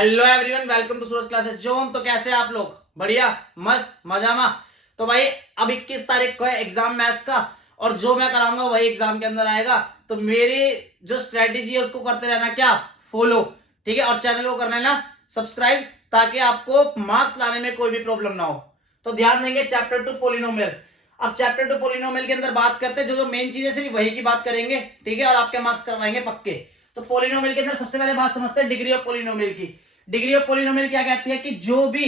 Hello everyone, welcome to Suraj classes zone. तो कैसे आप लोग? बढ़िया, मस्त, मजामा। तो भाई अब 21 तारीख को है एग्जाम मैथ्स का, और जो मैं कराऊंगा वही एग्जाम के अंदर आएगा। तो मेरी जो स्ट्रेटेजी है उसको करते रहना, क्या फॉलो, ठीक है। और चैनल को करना है ना सब्सक्राइब, ताकि आपको मार्क्स लाने में कोई भी प्रॉब्लम ना हो। तो ध्यान देंगे चैप्टर 2 पोलिनोमियल। अब चैप्टर 2 पोलिनोमियल के अंदर बात करते हैं, जो जो मेन चीजें सिर्फ वही की बात करेंगे, ठीक है। और आपके मार्क्स करवाएंगे पक्के। तो पोलिनोमियल के अंदर सबसे पहले बात समझते हैं डिग्री ऑफ पोलिनोमियल की। डिग्री ऑफ पोलिनोमियल क्या कहती है कि जो भी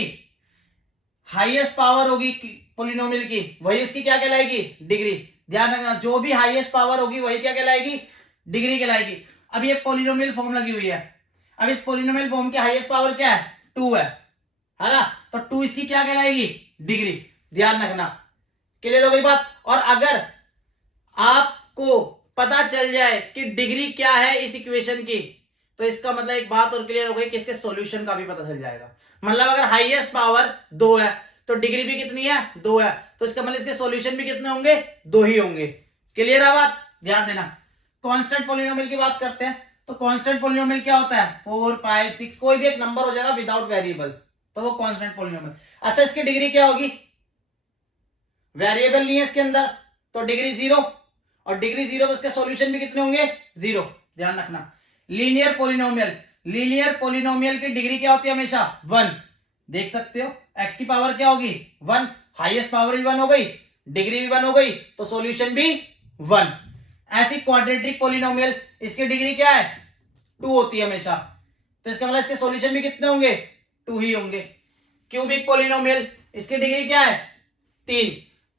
हाईएस्ट पावर होगी पोलिनोमियल की, वही उसकी क्या कहलाएगी? डिग्री। ध्यान रखना, जो भी हाईएस्ट पावर होगी वही क्या कहलाएगी? डिग्री कहलाएगी। अब ये पोलिनोमियल फॉर्म लगी हुई है। अब इस पोलिनोमियल फॉर्म की हाईएस्ट पावर क्या है? 2 है ना। तो 2 इसकी क्या कहलाएगी? डिग्री। ध्यान रखना, क्लियर हो गई बात। और अगर आपको पता चल जाए कि डिग्री क्या है इस इक्वेशन की, तो इसका मतलब एक बात और क्लियर हो गई कि इसके सॉल्यूशन का भी पता चल जाएगा। मतलब अगर हाईएस्ट पावर 2 है तो डिग्री भी कितनी है? 2 है। तो इसका मतलब इसके सॉल्यूशन भी कितने होंगे? 2 ही होंगे। क्लियर है बात? ध्यान देना। कांस्टेंट पोलिनोमियल की बात करते हैं। तो कांस्टेंट पोलिनोमियल क्या होता है? 4, 5, 6 कोई भी एक नंबर हो जाएगा विदाउट वेरिएबल, तो वो कांस्टेंट पोलिनोमियल। अच्छा, इसकी डिग्री क्या होगी? वेरिएबल नहीं है इसके अंदर, तो डिग्री 0। और डिग्री 0 तो इसके सॉल्यूशन भी कितने होंगे? 0। ध्यान रखना। लीनियर पोलिनोमियल, लीनियर पोलिनोमियल की डिग्री क्या होती है? हमेशा 1। देख सकते हो x की पावर क्या होगी? 1। हाईएस्ट पावर भी 1 हो गई, डिग्री भी 1 हो गई, तो सॉल्यूशन भी 1। ऐसी क्वाड्रेटिक पोलिनोमियल, इसकी डिग्री क्या है? 2 होती है हमेशा, तो इसका मतलब इसके सॉल्यूशन भी कितने होंगे? 2 ही होंगे। क्यूबिक पोलिनोमियल, इसकी डिग्री क्या है? 3।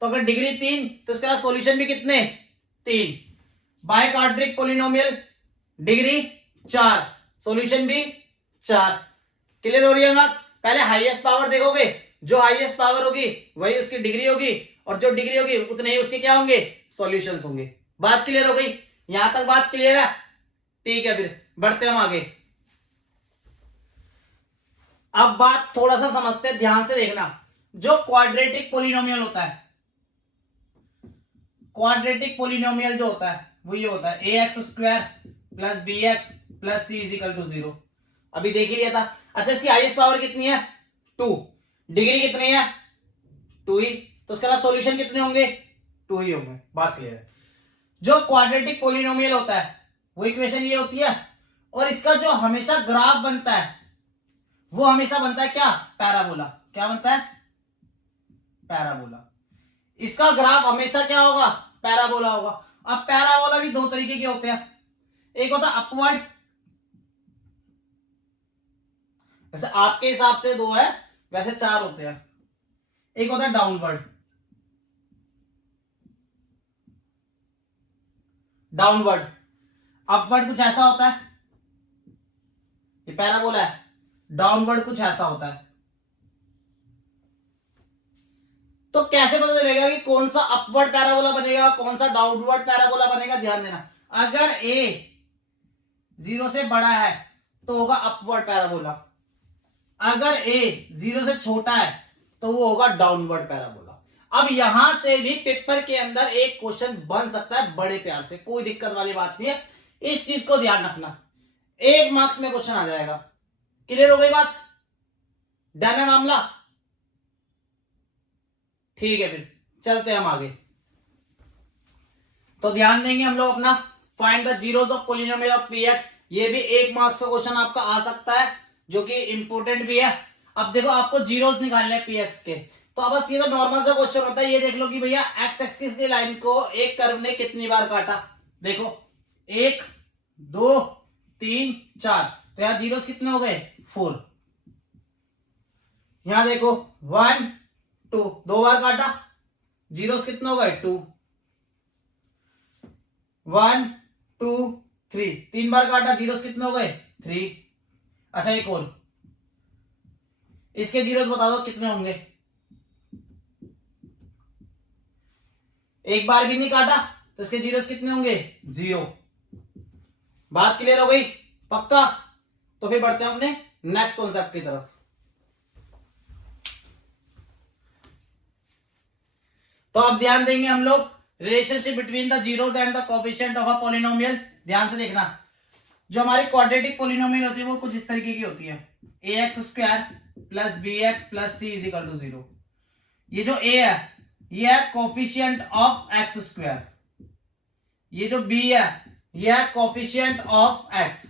तो अगर डिग्री 3 तो इसका सॉल्यूशन भी कितने? 3। बाइक्वाड्रिक पोलिनोमियल, डिग्री 4, सॉल्यूशन भी 4। क्लियर हो रही है बात? पहले हाईएस्ट पावर देखोगे, जो हाईएस्ट पावर होगी वही उसकी डिग्री होगी, और जो डिग्री होगी उतने ही उसके क्या होंगे? सॉल्यूशंस होंगे। बात क्लियर हो गई? यहां तक बात क्लियर है? ठीक है, फिर बढ़ते हम आगे। अब बात थोड़ा सा समझते हैं, ध्यान से देखना। जो क्वाड्रेटिक पोलिनोमियल होता है, क्वाड्रेटिक पोलिनोमियल जो होता है वो ये होता है ax square plus B X plus C is equal to 0। अभी देख ही लिया था। अच्छा, इसकी हाईएस्ट पावर कितनी है? 2। डिग्री कितनी है? 2 ही। तो इसका सॉल्यूशन कितने होंगे? 2 ही होंगे। बात क्लियर है? जो क्वाड्रेटिक पोलिनोमियल होता है वो इक्वेशन ये होती है, और इसका जो हमेशा ग्राफ बनता है वो हमेशा बनता है क्या? पैराबोला। क्या बनता है? पैराबोला। इसका ग्राफ हमेशा क्या होगा? पैराबोला होगा। अब पैराबोला भी 2 तरीके के होते हैं। एक होता है अपवर्ड, वैसे आपके हिसाब से 2 है, वैसे 4 होते हैं। एक होता है डाउनवर्ड। डाउनवर्ड, अपवर्ड कुछ ऐसा होता है, ये पैराबोला है। डाउनवर्ड कुछ ऐसा होता है। तो कैसे पता चलेगा कि कौन सा अपवर्ड पैराबोला बनेगा, कौन सा डाउनवर्ड पैराबोला बनेगा? ध्यान देना। अगर a 0 से बड़ा है तो होगा अपवर्ड पैराबोला, अगर a 0 से छोटा है तो वो होगा डाउनवर्ड पैराबोला। अब यहां से भी पेपर के अंदर एक क्वेश्चन बन सकता है बड़े प्यार से, कोई दिक्कत वाली बात नहीं है। इस चीज को ध्यान रखना, 1 मार्क्स में क्वेश्चन आ जाएगा। क्लियर हो गई बात? डन है मामला? ठीक है, फिर चलते हैं हम आगे। तो ध्यान देंगे हम लोग अपना find the zeros of polynomial of px। ये भी 1 मार्क्स का क्वेश्चन आपका आ सकता है, जो कि इंपोर्टेंट भी है। अब देखो, आपको जीरोस निकालने हैं px के, तो अब बस ये तो नॉर्मल सा क्वेश्चन होता है। ये देख लो कि भैया एक्स एक्सिस की लाइन को एक कर्व ने कितनी बार काटा। देखो 1, 2, 3, 4, तो यहां जीरोस कितने हो गए? 4। यहां देखो 1, 2, 2 बार काटा, जीरोस कितने हो गए? 2। 1, 2, 3, 3 बार काटा, जीरोस कितने हो गए? 3। अच्छा, एक और, इसके जीरोस बता दो कितने होंगे? एक बार भी नहीं काटा तो इसके जीरोस कितने होंगे? 0। बात क्लियर हो गई? पक्का? तो फिर बढ़ते हैं अपने नेक्स्ट कॉन्सेप्ट की तरफ। तो अब ध्यान देंगे हम लोग relationship between the zeros and the coefficient of a polynomial. ध्यान से देखना, जो हमारी क्वाड्रेटिक पोलिनोमियल होती है वो कुछ इस तरीके की होती है, ax² plus bx plus c is equal to 0। ये जो a है ये है कोफिशिएंट ऑफ x², ये जो b है ये है कोफिशिएंट ऑफ x,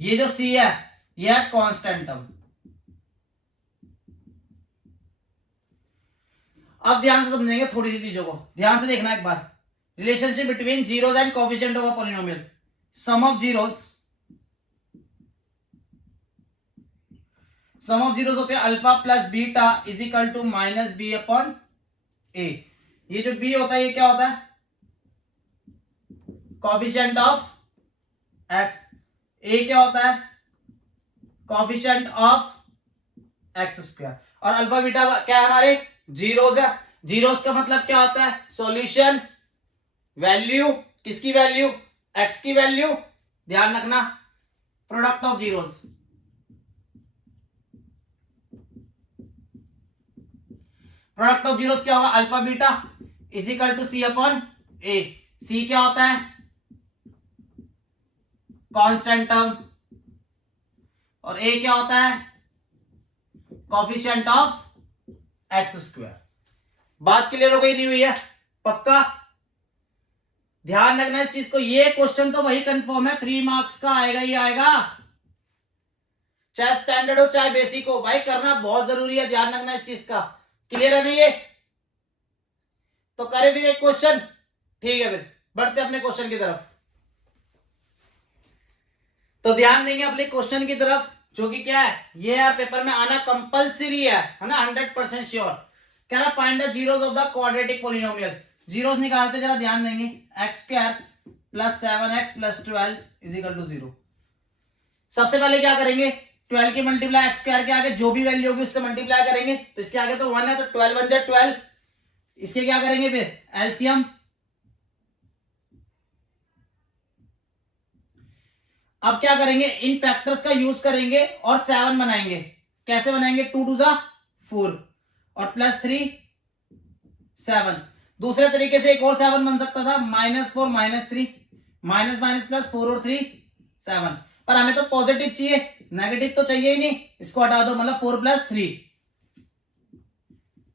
ये जो c है ये है कांस्टेंट टर्म। अब ध्यान से समझेंगे थोड़ी सी चीजों को, ध्यान से देखना एक बार। Relationship between zeros and coefficient of a polynomial, sum of zeros होते हैं alpha plus beta is equal to minus B upon A. ये जो बी होता है ये क्या होता है, कोफिशिएंट ऑफ एक्स, ए क्या होता है, कोफिशिएंट ऑफ x², और अल्फा बीटा क्या है हमारे, जीरोस है। जीरोस का मतलब क्या होता है, सॉल्यूशन वैल्यू, किसकी वैल्यू, x की वैल्यू, ध्यान रखना, product of zeros. Product of zeros क्या होगा, alpha beta is equal to C upon A. C क्या होता है, कांस्टेंट टर्म, और ए क्या होता है, कोफिशिएंट ऑफ x²। बात क्लियर हो गई नहीं हुई है, पक्का ध्यान रखना इस चीज को। ये क्वेश्चन तो वही कंफर्म है 3 मार्क्स का आएगा ही आएगा, चाहे स्टैंडर्ड हो चाहे बेसिक हो, भाई करना बहुत जरूरी है, ध्यान रखना इस चीज का। क्लियर है नहीं ये, तो करे फिर एक क्वेश्चन, ठीक है फिर बढ़ते अपने क्वेश्चन की तरफ। तो ध्यान देंगे अपने क्वेश्चन की तरफ, जो कि क्या है, ये है पेपर में आना कंपलसरी है ना, 100% श्योर। कह रहा find the zeros of the quadratic polynomial. Zeros निकालते जरा ध्यान देंगे, x² plus 7x plus 12 is equal to 0। सबसे पहले क्या करेंगे, 12 की मल्टीप्लाई x² के आगे जो भी वैल्यू होगी उससे मल्टीप्लाई करेंगे, तो इसके आगे तो 1 है तो 12 1 जा 12। इसके क्या करेंगे फिर एलसीएम, अब क्या करेंगे, इन फैक्टर्स का यूज करेंगे और 7 बनाएंगे। कैसे बनाएंगे, 2 2 जा 4 और प्लस 3 7। दूसरे तरीके से एक और 7 बन सकता था, -4 -3, माइनस माइनस प्लस 4 और 3 7। पर हमें तो पॉजिटिव चाहिए, नेगेटिव तो चाहिए ही नहीं, इसको हटा दो, मतलब 4 plus 3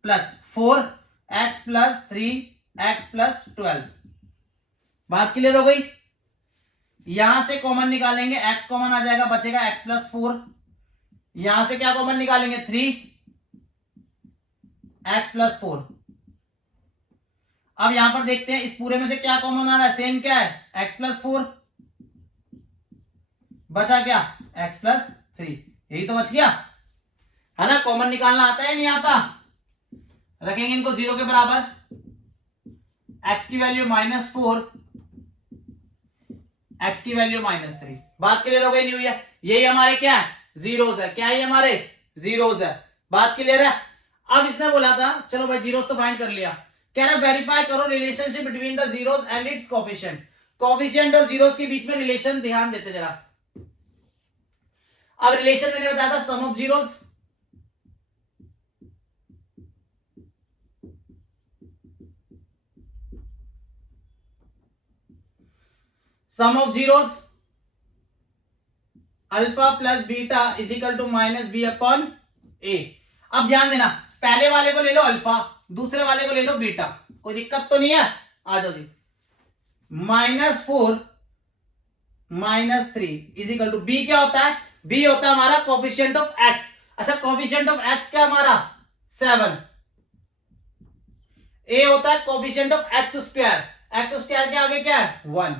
plus 4x plus 3x plus 12। बात क्लियर हो गई। यहां से कॉमन निकालेंगे, x कॉमन आ जाएगा, बचेगा x प्लस 4। यहां से क्या कॉमन निकालेंगे, 3x प्लस 4। अब यहां पर देखते हैं इस पूरे में से क्या कॉमन आ रहा है, सेम क्या है, x प्लस 4, बचा क्या x प्लस 3, यही तो बच गया है ना। कॉमन निकालना आता है नहीं आता, रखेंगे इनको 0 के बराबर, x की वैल्यू -4, x की वैल्यू -3। बात क्लियर हो गई नहीं हुई है, यही हमारे क्या है, जीरोस है, क्या है हमारे जीरोस है। बात क्लियर है। अब इसने बोला था चलो भाई जीरोस तो फाइंड कर लिया, कह रहा वेरीफाई करो relationship between the zeros and it's coefficient. Coefficient और जीरोस के बीच में रिलेशन ध्यान देते जरा। अब रिलेशन मैंने बताया था sum of zeros, sum of zeros alpha plus beta is equal to minus B upon A. अब ध्यान देना, पहले वाले को ले लो अल्फा, दूसरे वाले को ले लो बीटा, कोई दिक्कत तो नहीं है, आ जाओ जी। -4 -3 इज इक्वल टू बी क्या होता है, बी होता है हमारा कोफिशिएंट ऑफ एक्स। अच्छा कोफिशिएंट ऑफ एक्स क्या हमारा 7, ए होता है कोफिशिएंट ऑफ x², x² के आगे क्या है 1,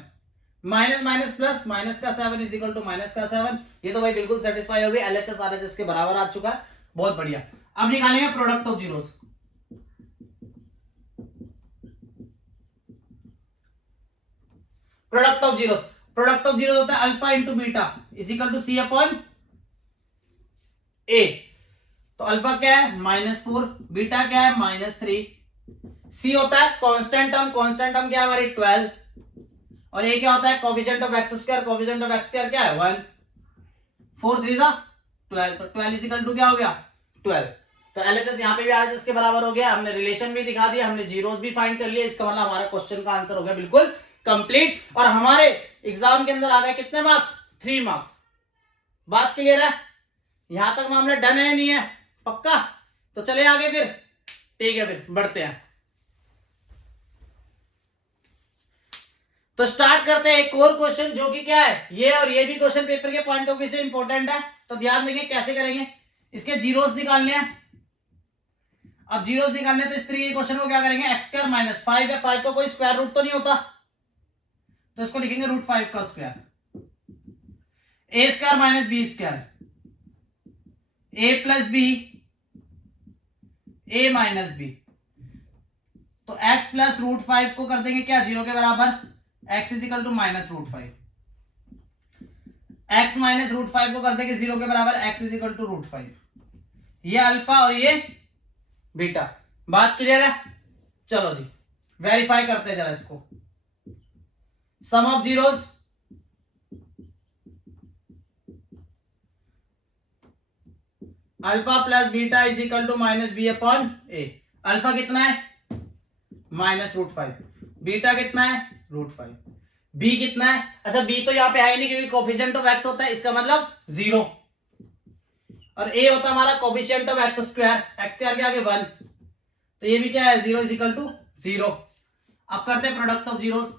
माइनस माइनस प्लस, माइनस का 7 इज इक्वल टू माइनस का 7। ये तो भाई बिल्कुल सेटिस्फाई हो गई, एलएचएस आरएचएस के बराबर आ चुका है, बहुत बढ़िया। अब निकालेंगे product of zeros. Product of zeros, product of zeros होता है alpha into beta is equal to C upon A. तो अल्फा क्या है -4, बीटा क्या है -3, सी होता है कांस्टेंट टर्म, कांस्टेंट टर्म क्या है हमारी 12, और ये क्या होता है coefficient of x², coefficient of x² क्या है 1, 4 3 12, तो 12 इज इक्वल टू क्या हो गया 12। तो एलएचएस यहाँ पे भी आरएचएस के बराबर हो गया, हमने रिलेशन भी दिखा दिया, हमने जीरोस भी फाइंड कर लिए, इसका मतलब हमारा क्वेश्चन का आंसर हो गया बिल्कुल कंप्लीट। और हमारे एग्जाम के अंदर आ गए कितने मार्क्स, 3 मार्क्स। बात क्लियर है? यहां तक मामला डन है नहीं है? पक्का? तो चले आगे फिर। ठीक है, फिर बढ़ते हैं। तो स्टार्ट करते हैं एक और क्वेश्चन, जो कि क्या है, ये और ये भी क्वेश्चन पेपर के पॉइंट ऑफ व्यू से इंपॉर्टेंट है। तो ध्यान देंगे कैसे करेंगे। इसके जीरोस निकालने हैं। अब जीरोस निकालने, तो इस तरीके के क्वेश्चन को क्या करेंगे, एक्स स्क्वायर माइनस 5 है, 5 का कोई स्क्वायर रूट तो नहीं होता, तो इसको लिखेंगे रूट 5 का square. A square minus B square, A plus B, A minus B. तो x प्लस रूट 5 को कर देंगे क्या, 0 के बराबर, x is equal to minus root 5। x minus root 5 को कर देंगे 0 के बराबर, x is equal to root 5। ये अल्फा और ये बीटा। बात क्लियर है? चलो जी वेरीफाई करते हैं जरा इसको। Sum of zeros, alpha plus beta is equal to minus B upon A. Alpha कितना है, माइनस रूट 5, बीटा कितना है, रूट 5, बी कितना है, अच्छा बी तो यहां पे है नहीं क्योंकि कोफिशिएंट ऑफ एक्स होता है, इसका मतलब 0, और ए होता है हमारा coefficient of x square, x square के आगे 1, तो ये भी क्या है, 0 इज इक्वल टू 0। अब करते हैं product of zeros.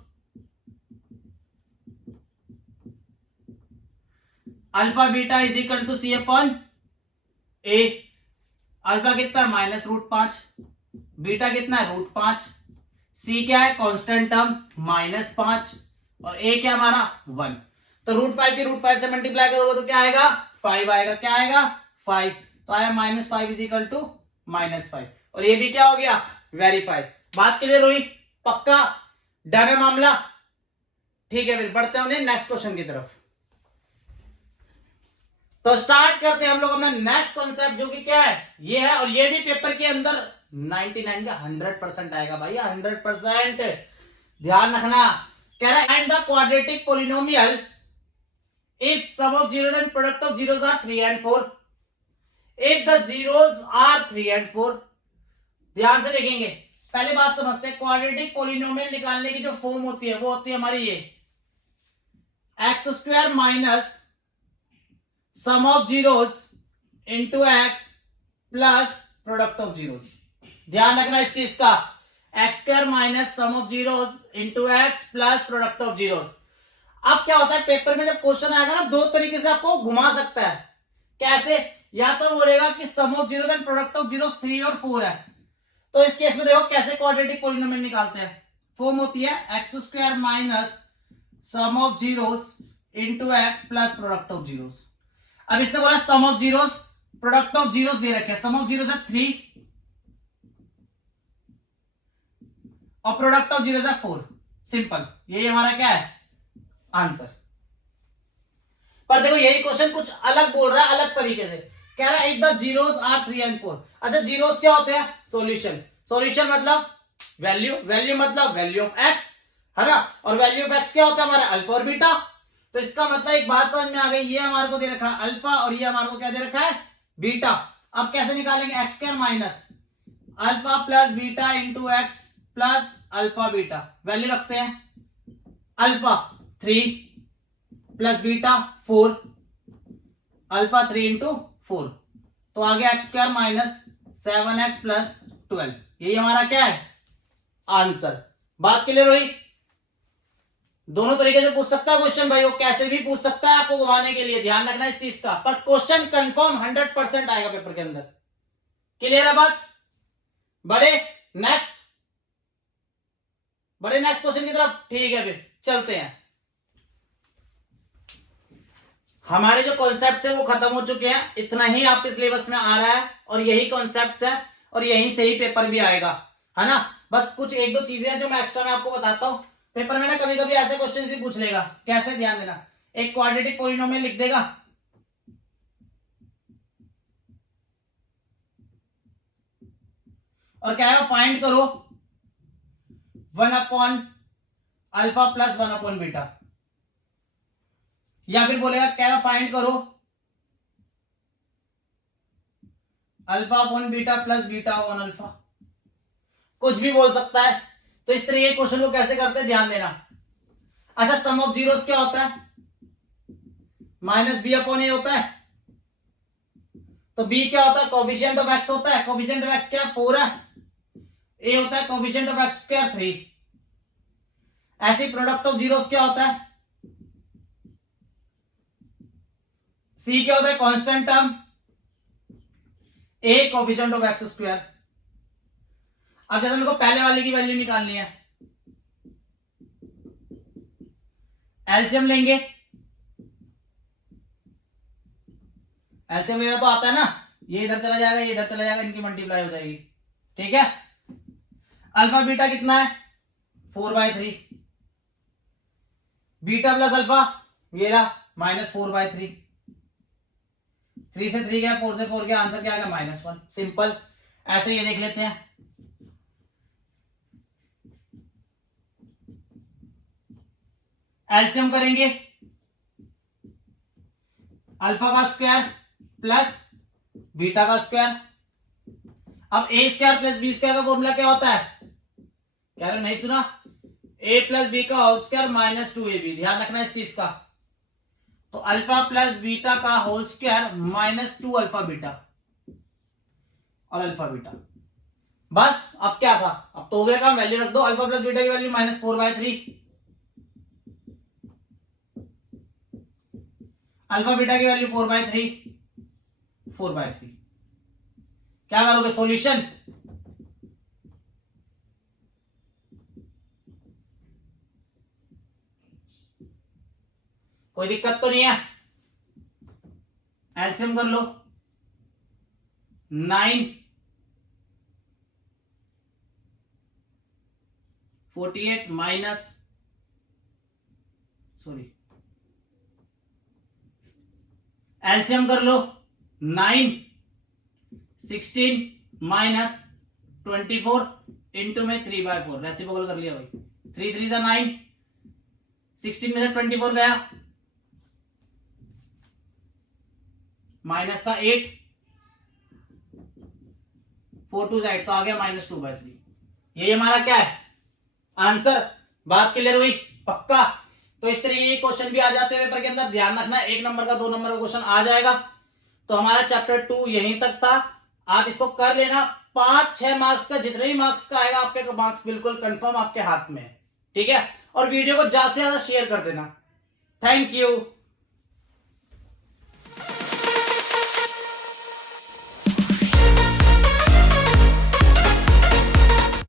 Alpha beta is equal to C upon A. Alpha कितना है, माइनस रूट 5, बीटा कितना है, रूट 5, सी क्या है, कांस्टेंट टर्म माइनस 5, और ए क्या हमारा 1। तो रूट 5 के रूट 5 से मल्टीप्लाई करोगे तो क्या आएगा, 5 आएगा। क्या आएगा, 5। तो आया minus 5 is equal to minus 5, और ये भी क्या हो गया, वेरीफाई। बात क्लियर हुई? पक्का डन है मामला? ठीक है, फिर बढ़ते हैं नेक्स्ट क्वेश्चन की तरफ। तो स्टार्ट करते हैं हम लोग अपना नेक्स्ट कॉन्सेप्ट, जो कि क्या है, ये है, और ये भी पेपर के अंदर 99 का 100% आएगा भाई, 100%। ध्यान रखना। कह रहा है and the quadratic polynomial if sum of zeros and product of zeros are 3 and 4, if the zeros are 3 and 4। ध्यान से देखेंगे, पहले बात समझते हैं। क्वाड्रेटिक पोलिनोमियल निकालने की जो फॉर्म होती है वो होती है हमारी ये, x square minus sum of zeros into x plus product of zeros. ध्यान रखना इस चीज का, x square minus sum of zeros into x plus product of zeros. अब क्या होता है, पेपर में जब क्वेश्चन आएगा ना, दो तरीके से आपको घुमा सकता है। कैसे, या तो बोलेगा कि sum of zeros and product of zeros 3 और 4 है, तो इस केस में देखो कैसे क्वाड्रेटिक पोलिनोमियल निकालते हैं। फॉर्म होती है x square minus sum of zeros into x plus product of zeros. अब इसने बोला sum of zeros, product of zeros दे रखे, सम ऑफ जीरोस है 3 और प्रोडक्ट ऑफ जीरोस है 4। सिंपल, यही हमारा क्या है, आंसर। पर देखो यही क्वेश्चन कुछ अलग बोल रहा है, अलग तरीके से कह रहा है if the zeros are 3 and 4। अच्छा जीरोस क्या होते हैं, सॉल्यूशन। सॉल्यूशन मतलब वैल्यू, वैल्यू मतलब वैल्यू ऑफ एक्स, है ना, और वैल्यू ऑफ एक्स क्या होता है हमारा, अल्फा और बीटा। तो इसका मतलब एक बात समझ में आ गई, ये हमारे को दे रखा है अल्फा और ये हमारे को क्या दे रखा है, बीटा। अब कैसे निकालेंगे, x square minus alpha plus beta into x plus alpha beta. Value रखते हैं, alpha 3 plus beta 4, alpha 3 into 4, तो आ गया x square minus 7x plus 12। यही हमारा क्या है, आंसर। बात क्लियर हुई? दोनों तरीके से पूछ सकता है क्वेश्चन भाई, वो कैसे भी पूछ सकता है आपको घुमाने के लिए। ध्यान रखना इस चीज का, पर क्वेश्चन कंफर्म 100% आएगा पेपर के अंदर। क्लियर है बात? बढ़े नेक्स्ट क्वेश्चन की तरफ। ठीक है, फिर चलते हैं। हमारे जो कॉन्सेप्ट है वो खत्म हो चुके हैं, इतना ही आपके सिलेबस में आ रहा है, और यही कॉन्सेप्ट है, और यहीं से ही पेपर भी आएगा, है ना। बस कुछ एक दो चीजें हैं जो मैं एक्स्ट्रा में आपको बताता हूं। पेपर में ना कभी कभी ऐसे क्वेश्चन ही पूछ लेगा। कैसे, ध्यान देना, एक क्वाड्रेटिक पोलिनोमियल लिख देगा, और क्या है, फाइंड करो 1 upon alpha plus 1 upon beta, या फिर बोलेगा क्या, फाइंड करो alpha upon beta plus beta upon alpha. कुछ भी बोल सकता है। तो इस तरीके के क्वेश्चन को कैसे करते हैं, ध्यान देना। अच्छा सम ऑफ जीरोस क्या होता है, माइनस बी अपॉन ए होता है। तो बी क्या होता है, कोफिशिएंट ऑफ एक्स होता है। कोफिशिएंट ऑफ एक्स क्या है, 4 है। ए होता है कोफिशिएंट ऑफ एक्स स्क्वायर 3। ऐसे प्रोडक्ट ऑफ जीरोस क्या होता है, सी क्या होता है, constant term, A coefficient of x square. अब जैसे मेरे को पहले वाले की वैल्यू निकालनी है, एलसीएम लेंगे। एलसीएम लेना तो आता है ना, ये इधर चला जाएगा, ये इधर चला जाएगा, इनकी मल्टीप्लाई हो जाएगी। ठीक है, अल्फा बीटा कितना है, 4/3। बीटा प्लस अल्फा ये रहा -4/3। 3 से 3 गया, 4 से 4 गया, आंसर क्या आ गया, -1। सिंपल। ऐसे ये देख लेते हैं, एलसीएम करेंगे, अल्फा का स्क्वायर प्लस बीटा का स्क्वायर। अब ए स्क्वायर प्लस बी स्क्वायर का फॉर्मूला क्या होता है, कह रहे नहीं सुना, a प्लस बी का होल स्क्वायर -2ab। ध्यान रखना इस चीज का। तो अल्फा प्लस बीटा का होल स्क्वायर -2 अल्फा बीटा और अल्फा बीटा। बस अब क्या था, अब तो हो गया काम, वैल्यू रख दो। अल्फा प्लस बीटा की वैल्यू -4/3, अल्फा बीटा की वैल्यू 4/3, 4/3। क्या करोगे, सॉल्यूशन। कोई दिक्कत तो नहीं है, एलसीएम कर लो। 9 48 माइनस, सॉरी, एलसीएम कर लो। 9 16 माइनस 24 इंटू में 3/4, रेसिप्रोकल कर लिया भाई। 3 3 9, 16 में से 24 गया, माइनस का 8, 4 2 8, तो आ गया -2/3। ये हमारा क्या है, आंसर। बात क्लियर हुई, पक्का। तो इस तरीके के क्वेश्चन भी आ जाते हैं पेपर के अंदर, ध्यान रखना। 1 नंबर का 2 नंबर का क्वेश्चन आ जाएगा। तो हमारा चैप्टर 2 यहीं तक था, आप इसको कर लेना। 5-6 मार्क्स का, जितने भी मार्क्स का आएगा, आपके मार्क्स बिल्कुल कंफर्म आपके हाथ में है। ठीक है, और वीडियो को ज्यादा से ज्यादा शेयर कर देना। Thank you.